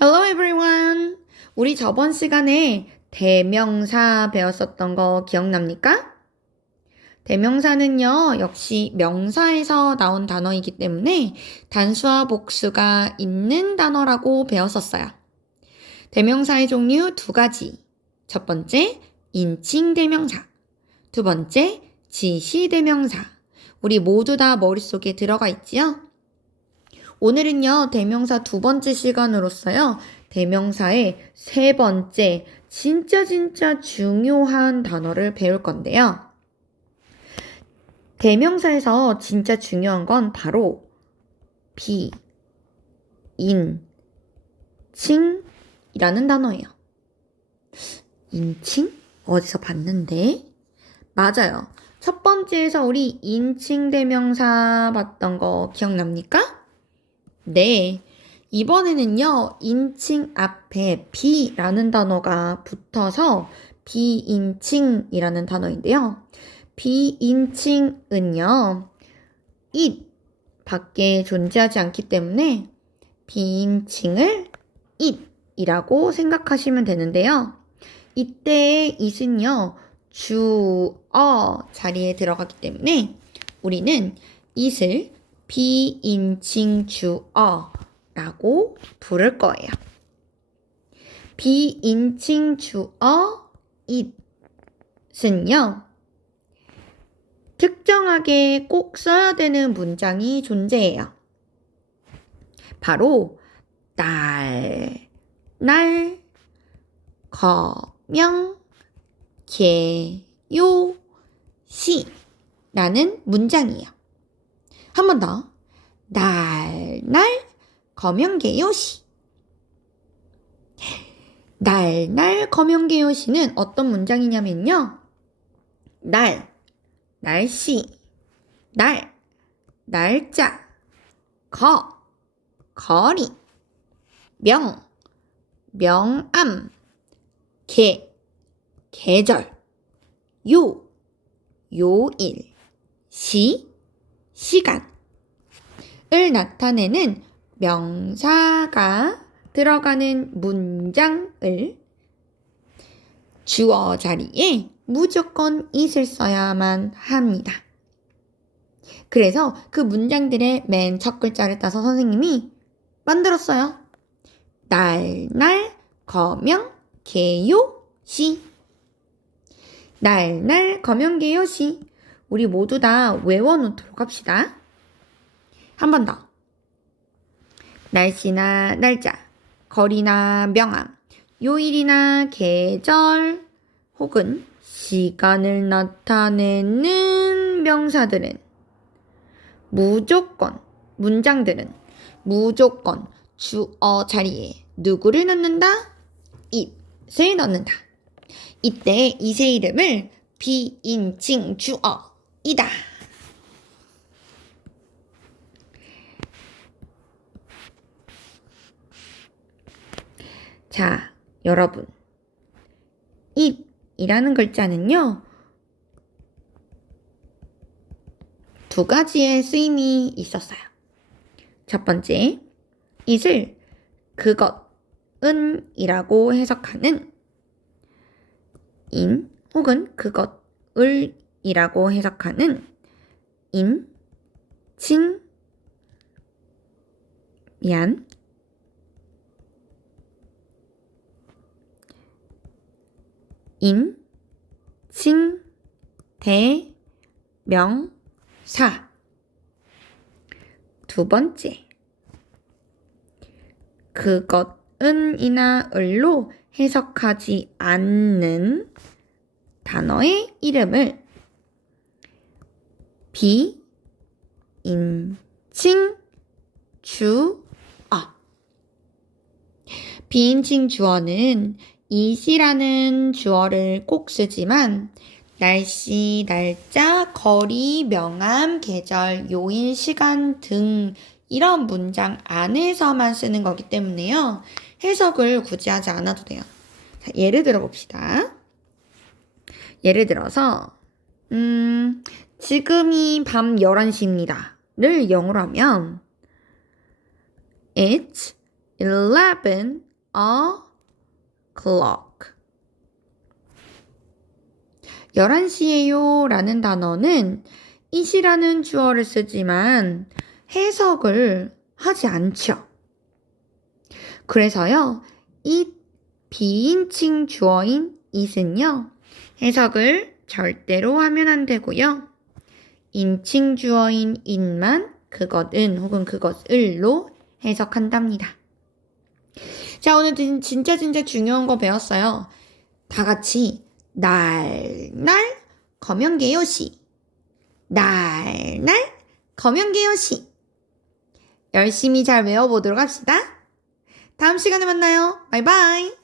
Hello everyone. 우리 저번 시간에 대명사 배웠었던 거 기억납니까? 대명사는요, 역시 명사에서 나온 단어이기 때문에 단수와 복수가 있는 단어라고 배웠었어요. 대명사의 종류 두 가지. 첫 번째, 인칭 대명사. 두 번째, 지시 대명사. 우리 모두 다 머릿속에 들어가 있지요? 오늘은요, 대명사 두 번째 시간으로서요, 대명사의 세 번째, 진짜 진짜 중요한 단어를 배울 건데요. 대명사에서 진짜 중요한 건 바로 비, 인, 칭이라는 단어예요. 인칭? 어디서 봤는데? 맞아요. 첫 번째에서 우리 인칭 대명사 봤던 거 기억납니까? 네. 이번에는요, 인칭 앞에 비라는 단어가 붙어서 비인칭이라는 단어인데요. 비인칭은요, it 밖에 존재하지 않기 때문에 비인칭을 it이라고 생각하시면 되는데요. 이때의 it은요, 주어 자리에 들어가기 때문에 우리는 it을 비인칭 주어라고 부를 거예요. 비인칭 주어 it은요. 특정하게 꼭 써야 되는 문장이 존재해요. 바로 날, 날, 거명, 개요, 시라는 문장이에요. 한 번 더. 날, 날, 거명개요시. 날, 날, 거명개요시는 어떤 문장이냐면요. 날, 날씨, 날, 날짜, 거, 거리, 명, 명암, 개, 계절, 요, 요일, 시, 시간을 나타내는 명사가 들어가는 문장을 주어 자리에 무조건 it을 써야만 합니다. 그래서 그 문장들의 맨 첫 글자를 따서 선생님이 만들었어요. 날, 날, 거명, 개요, 시. 날, 날, 거명, 개요, 시. 우리 모두 다 외워놓도록 합시다. 한 번 더. 날씨나 날짜, 거리나 명암, 요일이나 계절, 혹은 시간을 나타내는 명사들은 무조건, 문장들은 무조건 주어 자리에 누구를 넣는다? it을 넣는다. 이때 이세 이름을 비인칭 주어 이다. 자, 여러분. it이라는 글자는요, 두 가지의 쓰임이 있었어요. 첫 번째, it을 그것, 은 이라고 해석하는 인 혹은 그것 을 이라고 해석하는 인, 칭, 미안, 인, 칭, 대, 명, 사. 두 번째. 그것은 이나 을로 해석하지 않는 단어의 이름을 비, 인, 칭, 주어. 비인칭 주어는 이시라는 주어를 꼭 쓰지만 날씨, 날짜, 거리, 명암, 계절, 요일, 시간 등 이런 문장 안에서만 쓰는 거기 때문에요. 해석을 굳이 하지 않아도 돼요. 자, 예를 들어 봅시다. 예를 들어서, 음, 지금이 밤 11시입니다. 를 영어로 하면, It's 11 a clock. 11시에요 라는 단어는 it이라는 주어를 쓰지만 해석을 하지 않죠. 그래서요, it 비인칭 주어인 it은요, 해석을 절대로 하면 안 되고요. 인칭 주어인 it만 그것은 혹은 그것을로 해석한답니다. 자, 오늘 진- 진짜 진짜 중요한 거 배웠어요. 다 같이 날, 날, 거명개요시. 날, 날, 거명개요시. 열심히 잘 외워보도록 합시다. 다음 시간에 만나요. 바이바이.